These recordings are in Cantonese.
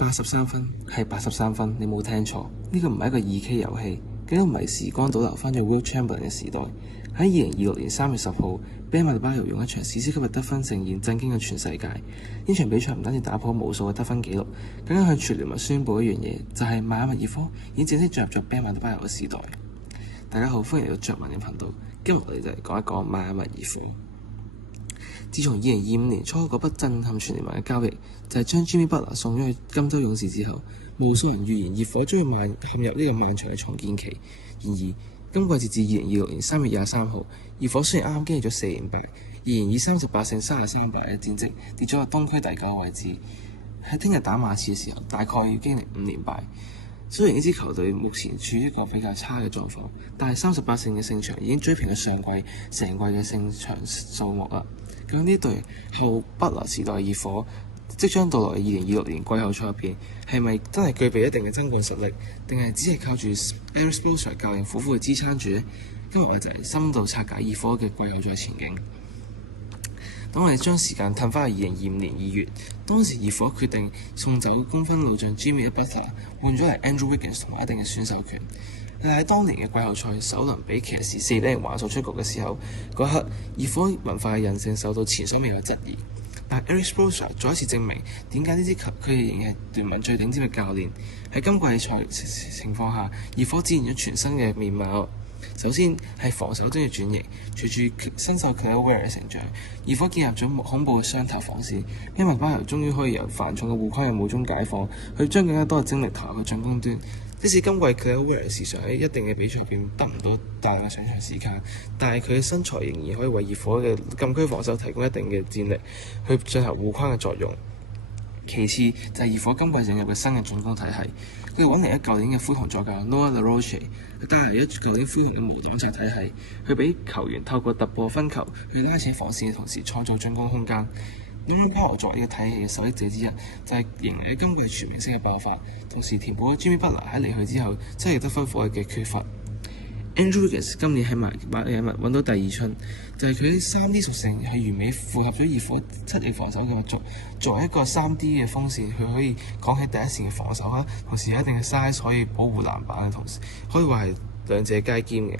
83分，係83分，你冇聽錯。呢個唔係一個 2K 遊戲，亦都唔係時光倒流翻咗 Will Chamberlain 嘅時代。喺2026年3月10號，Bam Adebayo用一場史詩級嘅得分盛宴震驚咗全世界。呢場比賽唔單止打破無數嘅得分紀錄，更加向全聯盟宣佈一樣嘢，就係邁阿密熱火已經正式進入咗 Bam Adebayo 嘅時代。大家好，歡迎嚟到着文嘅頻道。今日我哋就嚟講一講邁阿密熱火。自從2025年初嗰筆震撼全聯盟嘅交易，就係將 Jimmy Butler 送咗去金州勇士之後，無數人預言熱火將會陷入呢個漫長嘅重建期。然而，今季截至2026年3月23號，熱火雖然啱啱經歷咗4連敗，仍然以38勝33敗嘅戰績跌咗到東區第9個位置。喺聽日打馬刺嘅時候，大概要經歷5連敗。雖然呢支球隊目前處於一個比較差嘅狀況，但係38勝嘅勝場已經追平咗上季成季嘅勝場數目啦。咁呢隊後Butler時代嘅熱火，即將到來2026年季後賽入邊，係咪真係具備一定嘅爭冠實力，定係只係靠住 Erik Spoelstra 教練苦苦去支撐住呢？今日我就係深度拆解熱火嘅季後賽前景。等我哋將時間褪翻去2025年2月，當時熱火決定送走公分老將 Jimmy Butler， 換咗嚟 Andrew Wiggins 同埋一定嘅選手權。但係喺當年嘅季後賽首輪俾騎士4-0橫掃出局嘅時候，嗰刻熱火文化嘅韌性受到前所未有質疑。但 Erik Spoelstra 再一次證明點解呢支球佢仍然係聯盟最頂尖嘅教練。喺今季賽情況下，熱火展現咗全新嘅面貌。首先係防守都要轉型，隨住新秀 Kelly Oubre 嘅成長，熱火建立咗恐怖嘅雙塔防線。因為巴尤終於可以由繁重嘅護框任務中解放，去將更加多嘅精力投入去進攻端。即使今季 Kelly Oubre 時常喺一定嘅比賽入邊得唔到大量嘅上場時間，但係佢嘅身材仍然可以為熱火嘅禁區防守提供一定嘅戰力，去進行護框嘅作用。其次就係熱火今季引入嘅新嘅進攻體系，佢哋揾嚟舊年嘅灰熊助教 Noah LaRoche， 佢帶嚟咗舊年灰熊嘅無擋拆體系，去俾球員透過突破分球去拉扯防線嘅同時創造進攻空間。Norman Powell 作為呢個體系嘅受益者之一，就係迎嚟今季全明星嘅爆發，同時填補咗 Jimmy Butler 喺離去之後真係得分火力嘅缺乏。Andrew Wiggins 今年喺邁阿密揾到第二春，就係佢啲 3D 屬性係完美符合咗熱火7翼防守嘅作。作為一個 3D 嘅鋒線，佢可以講起第一線嘅防守啦，同時有一定嘅 size 可以保護籃板嘅同時，可以話係兩者皆兼嘅。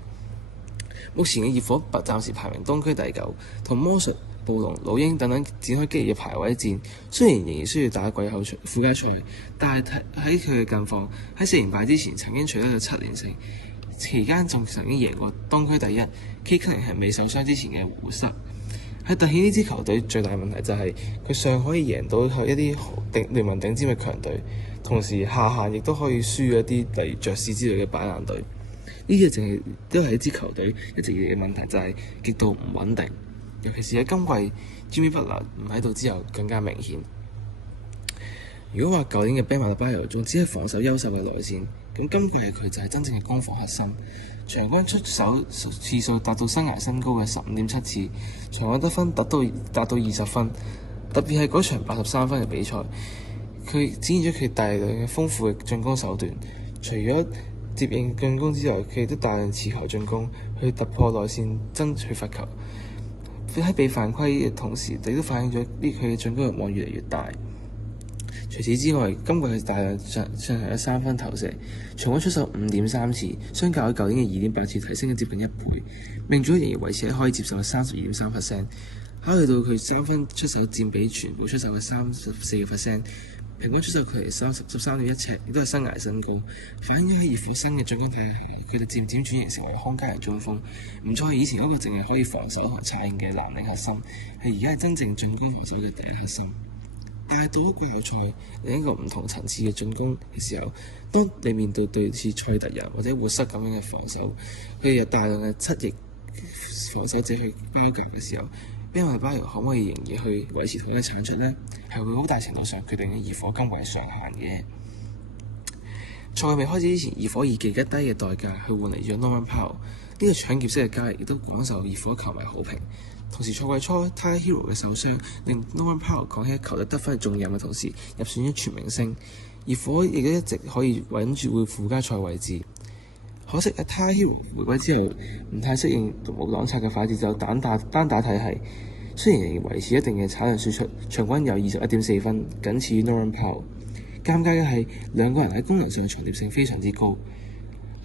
目前嘅熱火暫時排名東區第9，同魔術、暴龍、老鷹等等展開激烈嘅排位戰。雖然仍然需要打季後附加賽，但係喺佢嘅近況，喺4連敗之前曾經取得咗7連勝。期間仲曾經贏過東區第1 Cade Cunningham係未受傷之前嘅活塞。喺突顯呢支球隊最大問題就係佢上可以贏到一啲聯盟頂尖嘅強隊，同時下限亦都可以輸一啲例如爵士之類嘅擺爛隊。呢啲都係一支球隊一直以嚟嘅問題，就係極度唔穩定，尤其是喺今季 Jimmy Butler 唔喺度之後更加明顯。如果話舊年嘅 Bam Adebayo 仲只係防守優秀嘅內線，咁今季佢就係真正嘅攻防核心，場均出手次數達到生涯新高嘅15.7次，場均得分達到20分。特別係嗰場83分嘅比賽，佢展現咗佢大量嘅豐富嘅進攻手段。除咗接應進攻之外，佢亦都大量持球進攻，去突破內線爭取罰球。佢喺被犯規嘅同時，亦都反映咗佢嘅進攻欲望越嚟越大。除此之外，今季佢大量進行咗3分投射，場均出手5.3次，相較於舊年嘅2.8次提升咗接近1倍，命中率仍然維持喺可以接受嘅32.3%。考慮到佢3分出手佔比全部出手嘅34%，平均出手距離13.1尺，亦都係生涯新高，反映咗喺熱火新嘅進攻體系，佢哋漸漸轉型成為空間嘅中鋒，唔再係以前嗰個淨係可以防守同策應嘅藍領核心，係而家係真正進攻防守嘅第一核心。但係到咗季後賽另一個唔同層次嘅進攻嘅時候，當你面對似賽特人或者活塞咁樣嘅防守，佢哋有大量嘅7翼防守者去包夾嘅時候，Bam Adebayo可唔可以仍然去維持同一產出呢？係會好大程度上決定咗熱火今季上限嘅。賽未開始之前，熱火以極低嘅代價去換嚟咗 Norman Powell， 呢個搶劫式嘅交易亦都廣受熱火球迷好評。同時賽季初 Tyler Hero 嘅受傷令 Norman Powell 講起球隊得分重任嘅同時入選咗全明星，熱火亦都一直可以穩住會附加賽位置。可惜Tyler Hero 回歸之後唔太適應無擋拆嘅快節奏單打體系，雖然仍然維持一定嘅產量輸出，場均有21.4分，僅次於 Norman Powell。尷尬嘅係兩個人喺功能上嘅重疊性非常之高，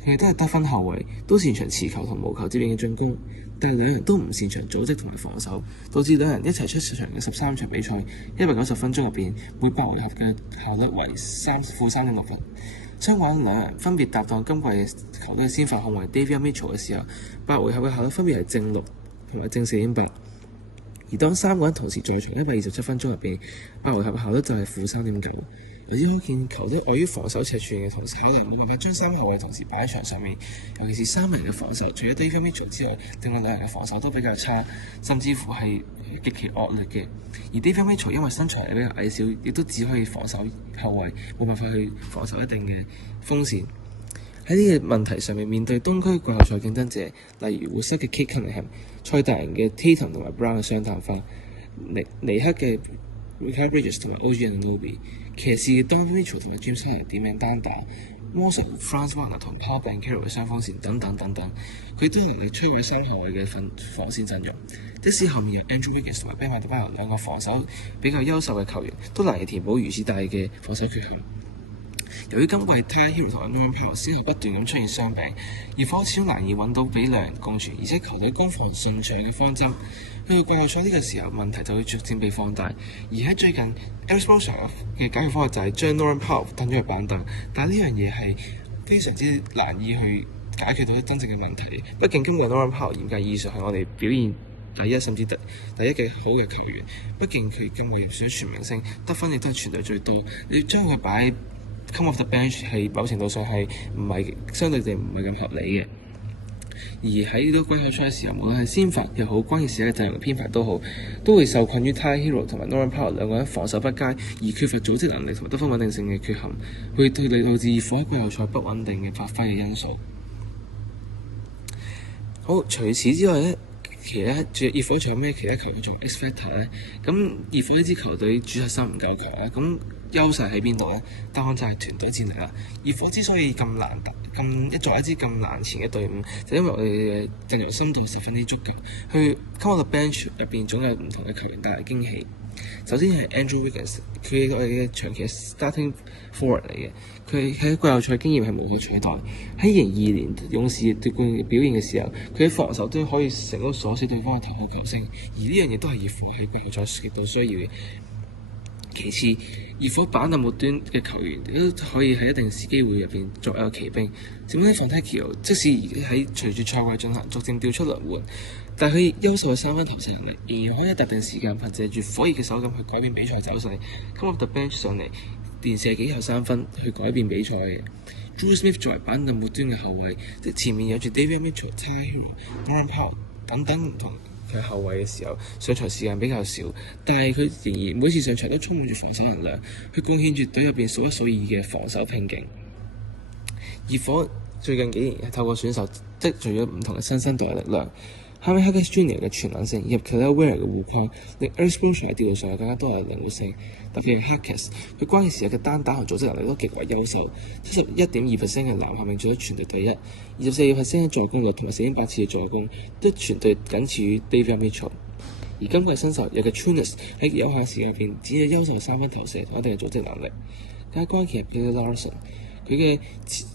佢哋都係得分後衛，都擅長持球同無球接應嘅進攻，但係兩人都唔擅長組織同埋防守，導致兩人一齊出場嘅13場比賽190分鐘入邊，每8回合嘅效率為-3.6分。相反，兩人分別搭檔今季嘅球隊先發控衛 Davion Mitchell 嘅時候，8回合嘅效率分別係正6同埋正4.8。而當三個人同時在場127分鐘入邊，8回合嘅效率就係-3.9。由此可見，球隊礙於防守尺寸嘅同時，可能冇辦法將三後衛同時擺喺場上面，尤其是三人嘅防守，除咗 Davion Mitchell 之外，另外兩人嘅防守都比較差，甚至乎係極其惡劣嘅。而 Davion Mitchell 因為身材比較矮小，亦都只可以防守後衛，冇辦法去防守一定嘅鋒線。喺呢個問題上面，面對東區季後賽競爭者，例如活塞嘅 Cade Cunningham、賽達人嘅 Tatum 同埋 Brown 嘅雙探花，尼克嘅 Mikal Bridges 同埋 OG Anunoby， 騎士嘅 Donovan Mitchell 同埋 James Harden 點名單打，魔術 Franz Wagner 同 Paolo Banchero 嘅雙鋒線等等等等，佢都有能力摧毀三後衛嘅防線陣容。即使後面有 Andrew Wiggins 同埋 Bam Adebayo 兩個防守比較優秀嘅球員，都難以填補如此大嘅防守缺陷。由於今季 Tyler Herro 同埋 Norman Powell 先後不斷咁出現傷病，熱火始終難以揾到比兩人共存，而且球隊攻防順暢嘅方針，去到季後賽呢個時候問題就會逐漸被放大。而喺最近 Erik Spoelstra 嘅解決方法就係將 Norman Powell 掟咗去板凳，但係呢樣嘢係非常之難以去解決到真正嘅問題。畢竟今日 Norman Powell 嚴格意義上係我哋表現第一甚至第一嘅好嘅球員，畢竟佢今日入選全明星，得分亦都係全隊最多。你將佢擺come off the bench 係某程度上係唔係相對地唔係咁合理嘅。而喺呢個季後賽嘅時候，無論係先發又好，關鍵時刻陣容嘅編排都好，都會受困於 Tyler Herro 同埋 Norman Powell 兩個人防守不佳而缺乏組織能力同埋得分穩定性嘅缺陷，會導致熱火喺季後賽不穩定嘅發揮嘅因素。好，除此之外咧，其他熱火仲有咩其他球員做 X Factor 咧？咁熱火呢支球隊主核心唔夠強啦，咁優勢喺邊度咧？答案就係團隊戰力啦。熱火之所以咁難打，作為一支咁難纏嘅隊伍，就因為我哋嘅陣容深度十分之足夠，去 come off the bench 入邊總有唔同嘅球員帶來驚喜。首先係 Andrew Wiggins， 佢係我哋嘅長期 starting forward 嚟嘅，佢喺季後賽經驗係無可取代。喺2022年勇士奪冠嘅表現嘅時候，佢喺防守都可以成功鎖死對方嘅頭號球星，而呢樣嘢都係熱火喺季後賽極度需要嘅。其次，熱火板凳末端嘅球員都可以喺一定時機會入邊作為一個騎兵。至於 Fontecchio， 即使喺隨住賽季進行逐漸調出輪換，但係佢優秀嘅三分投射能力仍然可以喺特定時間憑藉住火熱嘅手感去改變比賽走勢，come off the bench 上嚟連射幾球三分去改變比賽嘅。Drew Smith 作為板凳末端嘅後衛，即前面有住 Davion Mitchell、Tyler Herro、Norman Powell 等等唔同佢後衛嘅時候，上場時間比較少，但係佢仍然每次上場都充滿住防守能量，去貢獻住隊入邊數一數二嘅防守拼勁。熱火最近幾年係透過選手積聚咗唔同嘅新生代嘅力量。Jaime Jaquez Jr. 嘅全能性以及 Kelly Oubre 嘅護框，令 Erik Spoelstra 喺調度上有更加多嘅靈活性。特別係 Jaquez，佢關鍵時刻嘅單打同組織能力都極為優秀，71.2% 嘅籃下命中率全隊第一，24% 嘅助攻率同埋4.8次嘅助攻，都全隊僅次於 Davion Mitchell。而今季新秀有嘅 Tunis 喺有限時間入邊只有優秀嘅三分投射同一定嘅組織能力。更加關鍵係 Billy Larson， 佢嘅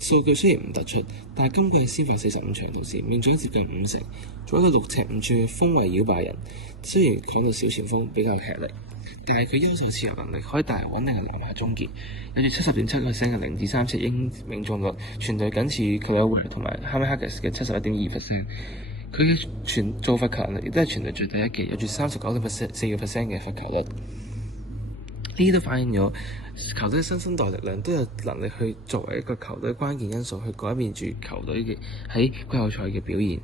數據雖然唔突出，但係今季先發45場，同時命中接近50%，做一個6尺5寸嘅鋒衛繞拜仁。雖然講到小前鋒比較吃力，但係佢優秀持球能力可以帶來穩定嘅籃下終結，有住 70.7% 嘅0至3尺英命中率，全隊僅次於 Kelly Oubre 同埋 Jaime Jaquez 嘅 71.2%。佢嘅全做罰球能力亦都係全隊最第一嘅，有住 39.4% 嘅罰球率。呢啲都反映咗球隊新生代力量都有能力去作為一個球隊關鍵因素，去改變住球隊嘅喺季後賽嘅表現，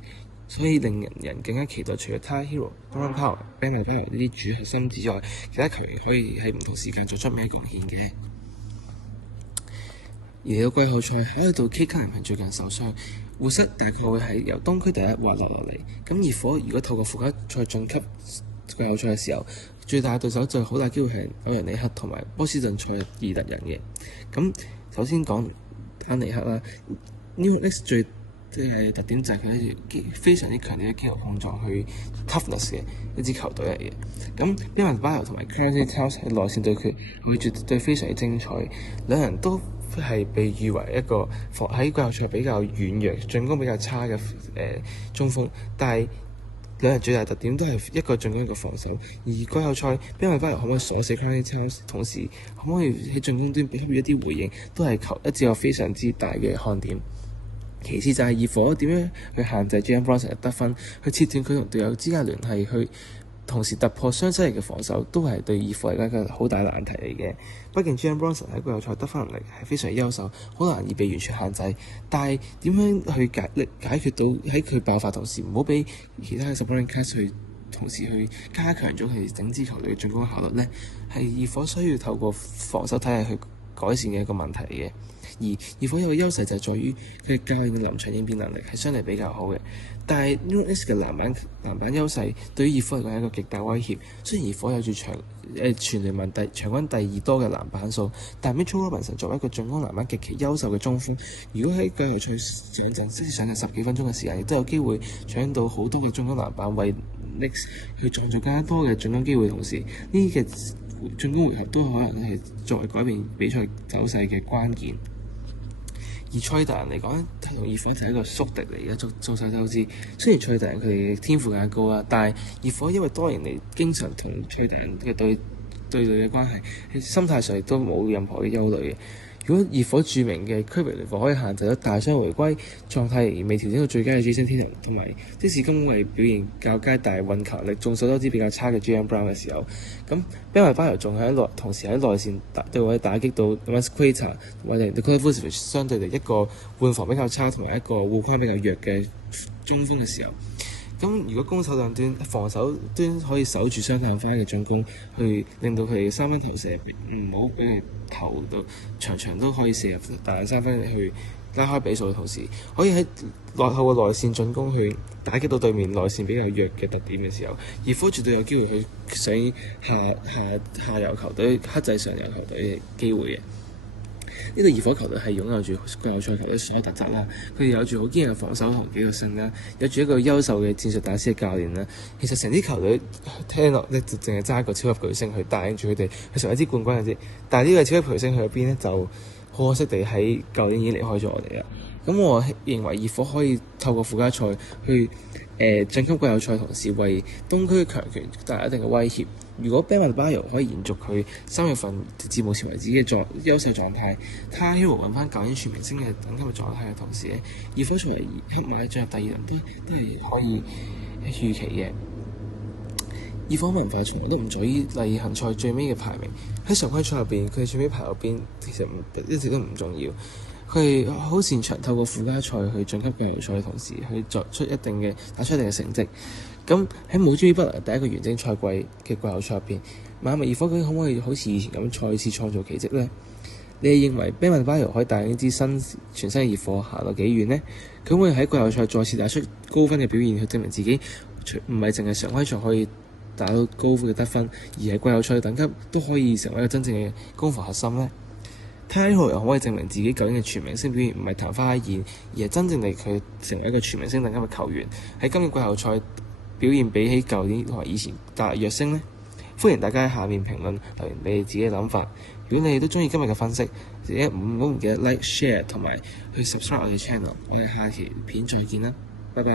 所以令人更加期待除咗 Tyler Herro、Norman Powell、Bam Adebayo 呢啲主核心之外，其他球員可以喺唔同時間做出咩貢獻嘅。而嚟到季後賽，考慮到 Cade Cunningham最近受傷，活塞大概會係由東區第一滑落嚟。咁熱火如果透過附加賽晉級季後賽嘅時候，最大嘅對手就好大機會係紐約尼克同埋波士頓賽爾特人嘅。咁首先講丹尼克啦，New York Knicks 最特點就係佢一支非常之強烈嘅肌肉碰撞去 toughness 嘅一支球隊嚟嘅。咁 Bam Adebayo 同埋 Karl-Anthony Towns 喺內線對決會絕對非常之精彩，兩人都係被譽為一個喺季後賽比較軟弱、進攻比較差嘅中鋒，但係兩人最大特點都係一個進攻一個防守，而季後賽 Bam Adebayo可唔可以鎖死 Karl-Anthony Towns， 同時可唔可以喺進攻端給予一啲回應，都係一個非常之大嘅看點。其次就係熱火點樣去限制 Jalen Brunson 嘅得分，去切斷佢同隊友之間聯繫，去同時突破雙側翼嘅防守，都係對熱火嚟講一個好大難題嚟嘅。畢竟 Jalen Brunson 喺季後賽得分能力係非常優秀，好難以被完全限制。但係點樣去解決到喺佢爆發同時，唔好俾其他嘅 supporting cast 去同時去加強咗佢哋整支球隊嘅進攻效率呢？係熱火需要透過防守體系去改善嘅一個問題嚟嘅。而熱火有個優勢就係在於佢教練嘅臨場應變能力係相對比較好嘅，但係 New Orleans 嘅籃板優勢對於熱火嚟講係一個極大威脅。雖然熱火有住全聯盟場均第二多嘅籃板數，但 Mitchell Robinson 作為一個進攻籃板極其優秀嘅中鋒，如果喺季後賽上陣即係上陣10幾分鐘嘅時間，亦都有機會搶到好多嘅進攻籃板，為 Knicks 去創造更加多嘅進攻機會。同時呢啲嘅進攻回合都可能係作為改變比賽走勢嘅關鍵。而賽特人嚟講，同熱火就係一個宿敵嚟嘅，眾所周知。雖然賽特人佢哋嘅天賦更加高啦，但係熱火因為多年嚟經常同賽特人嘅對壘嘅關係，喺心態上亦都冇任何嘅憂慮嘅。如果熱火著名嘅區域聯防可以限制咗大傷回歸狀態而未調整到最佳嘅 Jason Tatum，同埋即使今季表現較佳但係運球力眾所周知比較差嘅 Jaylen Brown 嘅時候，咁 Bam Adebayo 仲同時喺內線對位打擊到 Miles Quater 或者 Nikola Vucevic 相對嚟一個換防比較差同埋一個護框比較弱嘅中鋒嘅時候，咁如果攻守兩端防守端可以守住雙彈花嘅進攻，去令到佢哋三分投射唔好俾佢投到場都可以射入大三分去拉開比數嘅同時，可以喺透過內線進攻去打擊到對面內線比較弱嘅特點嘅時候，熱火絕對有機會去上下游球隊克制上游球隊嘅機會嘅。呢個熱火球隊係擁有住季後賽球隊所有特質啦，佢哋有住好堅硬嘅防守同紀律性啦，有住一個優秀嘅戰術打師嘅教練啦。其實成支球隊聽落咧，就淨係揸一個超級巨星去帶領住佢哋去成為一支冠軍嘅啫。但係呢個超級巨星去咗邊呢？就好可惜地喺舊年已經離開咗我哋啦。咁我認為熱火可以透過附加賽去晉級季後賽，同時為東區強權帶來一定嘅威脅。如果 Bam Adebayo 可以延續佢3月份直至目前為止嘅優秀狀態，Tyler Herro 揾翻舊年全明星嘅等級嘅狀態嘅同時咧，熱火作為黑馬進入第二輪都係可以預期嘅。熱火文化從來都唔在於例行賽最尾嘅排名，喺常規賽入邊佢哋最尾排入邊其實一直都唔重要。佢哋好擅長透過附加賽去晉級季後賽，同時去打出一定嘅成績。咁喺冇 Jimmy Butler第一個完整賽季嘅季後賽入邊，邁阿密熱火究竟可唔可以好似以前咁再次創造奇蹟呢？你哋認為 Bam Adebayo可以帶領一支全新嘅熱火行到幾遠呢？佢可唔可以喺季後賽再次打出高分嘅表現，去證明自己唔係淨係常規賽可以打到高嘅得分，而係季後賽等級都可以成為一個真正嘅攻防核心呢？Tyler Herro 又可唔可以證明自己究竟嘅全明星表現唔係曇花一現，而係真正地佢成為一個全明星等級嘅球員，喺今年季後賽表現比起舊年同埋以前大躍升呢？歡迎大家喺下面評論留言你哋自己嘅諗法。如果你哋都中意今日嘅分析，唔記得 like、share 同埋去 subscribe 我哋 channel。我哋下期片再見啦，拜拜。